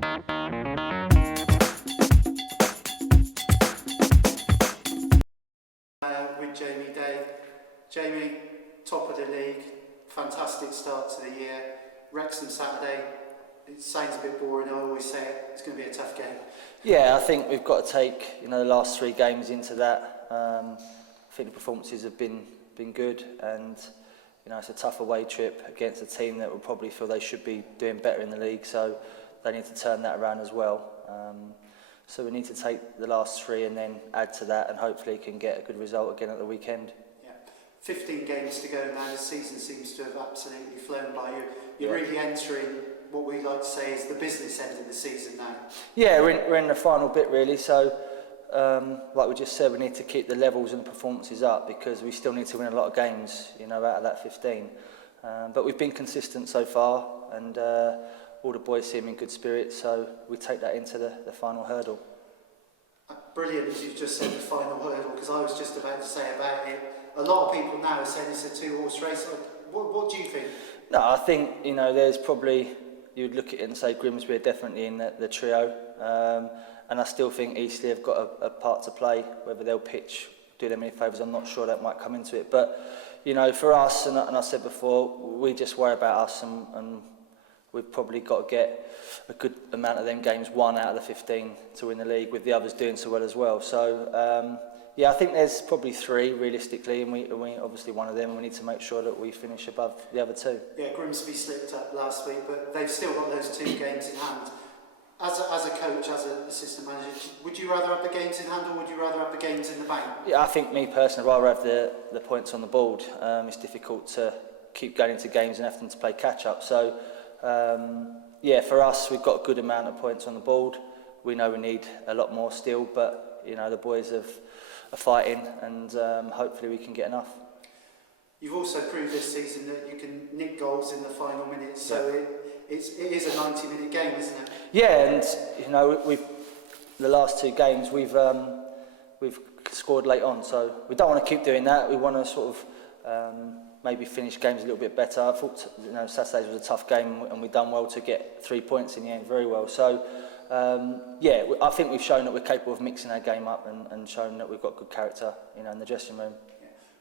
With Jamie Day. Jamie, top of the league, fantastic start to the year. Wrexham Saturday, it sounds a bit boring, I always say it, it's going to be a tough game. Yeah, I think we've got to take the last 3 games into that. I think the performances have been good, and it's a tough away trip against a team that will probably feel they should be doing better in the league, so they need to turn that around as well. So we need to take the last 3 and then add to that, and hopefully can get a good result again at the weekend. Yeah, 15 games to go now. The season seems to have absolutely flown by you. You're really entering what we like to say is the business end of the season now. Yeah, we're in the final bit really. So, like we just said, we need to keep the levels and the performances up because we still need to win a lot of games, out of that 15. But we've been consistent so far, and all the boys seem in good spirits, so we take that into the final hurdle. Brilliant, as you just said, the final hurdle, because I was just about to say about it. A lot of people now are saying it's a 2-horse race. What do you think? No, I think, there's probably, you'd look at it and say Grimsby are definitely in the trio. And I still think Eastleigh have got a part to play. Whether they'll pitch, do them any favours, I'm not sure. That might come into it. But, for us, and I said before, we just worry about us, and we've probably got to get a good amount of them games won out of the 15 to win the league, with the others doing so well as well. So, I think there's probably 3 realistically, and we obviously one of them, and we need to make sure that we finish above the other 2. Yeah, Grimsby slipped up last week, but they've still got those 2 games in hand. As a coach, as an assistant manager, would you rather have the games in hand, or would you rather have the games in the bank? Yeah, I think me personally, I'd rather have the points on the board. It's difficult to keep going into games and having to play catch up. So, for us, we've got a good amount of points on the board. We know we need a lot more still, but the boys are fighting, and hopefully we can get enough. You've also proved this season that you can nick goals in the final minutes, so it is a 90-minute game, isn't it? Yeah, and we've the last 2 games we've scored late on, so we don't want to keep doing that. We want to sort of maybe finish games a little bit better. I thought Saturday was a tough game, and we've done well to get 3 points in the end, very well. So I think we've shown that we're capable of mixing our game up, and shown that we've got good character, in the dressing room.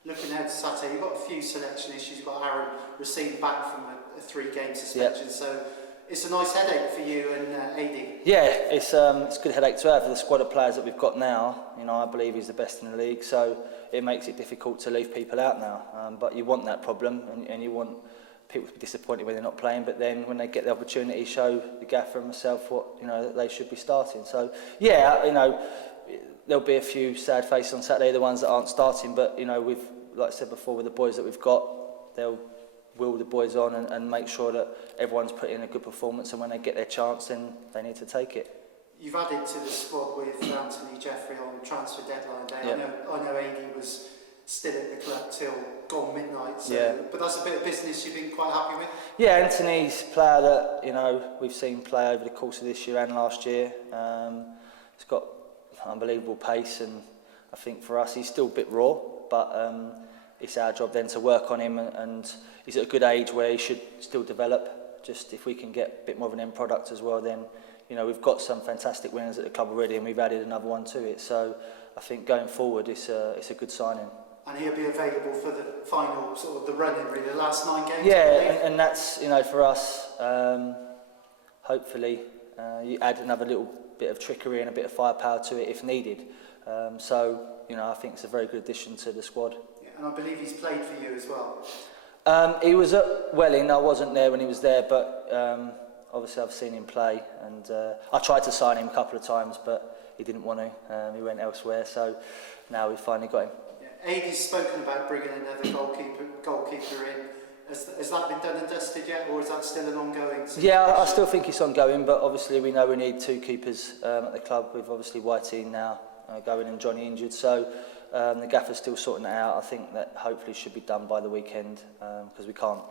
Looking ahead to Saturday, you've got a few selection issues. You've got Aaron received back from a 3-game suspension, so it's a nice headache for you and AD. Yeah, it's a good headache to have. The squad of players that we've got now, I believe he's the best in the league, so it makes it difficult to leave people out now. But you want that problem, and you want people to be disappointed when they're not playing, but then when they get the opportunity, show the gaffer and myself what that they should be starting. So there'll be a few sad faces on Saturday, the ones that aren't starting, but we've, like I said before, with the boys that we've got, they'll will the boys on and make sure that everyone's put in a good performance, and when they get their chance, then they need to take it. You've added to the squad with Anthony Jeffrey on transfer deadline day. Yep. I know AD was still at the club till gone midnight, so, but that's a bit of business you've been quite happy with? Yeah, Anthony's a player that we've seen play over the course of this year and last year. He's got unbelievable pace, and I think for us he's still a bit raw, but it's our job then to work on him, and he's at a good age where he should still develop. Just if we can get a bit more of an end product as well, then we've got some fantastic winners at the club already, and we've added another one to it. So I think going forward, it's a good signing. And he'll be available for the final sort of the run-in, really, the last 9 games. Yeah, and that's for us. Hopefully, you add another little bit of trickery and a bit of firepower to it if needed. So I think it's a very good addition to the squad. Yeah, and I believe he's played for you as well. He was at Welling. I wasn't there when he was there, but obviously I've seen him play, and I tried to sign him a couple of times, but he didn't want to. He went elsewhere, so now we've finally got him. Yeah. AD's spoken about bringing another goalkeeper in. Has that been done and dusted yet, or is that still an ongoing situation? Yeah, I still think it's ongoing, but obviously we know we need 2 keepers at the club, with obviously Whitey now going and Johnny injured, so the gaffer's still sorting that out. I think that hopefully should be done by the weekend, because we can't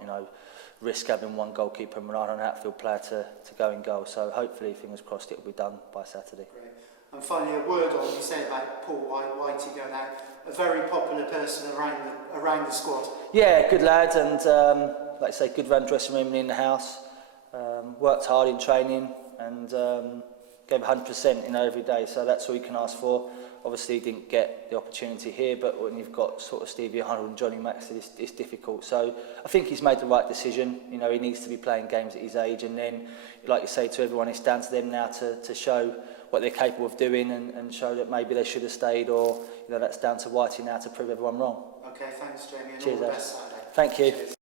risk having one goalkeeper and relying on an outfield player to go in goal, so hopefully, fingers crossed, it will be done by Saturday. Great. And finally, a word on you said about Paul Whitey going out, a very popular person around the squad. Yeah, good lad, and like I say, good run dressing room in the house. Worked hard in training, and gave 100%, every day. So that's all you can ask for. Obviously, he didn't get the opportunity here, but when you've got sort of Stevie Arnold and Johnny Maxted, it's difficult. So I think he's made the right decision. He needs to be playing games at his age, and then, like you say to everyone, it's down to them now to show what they're capable of doing and show that maybe they should have stayed, or that's down to Whitey now to prove everyone wrong. Okay, thanks, Jamie, and Cheers, all the best Saturday. Thank you. Cheers.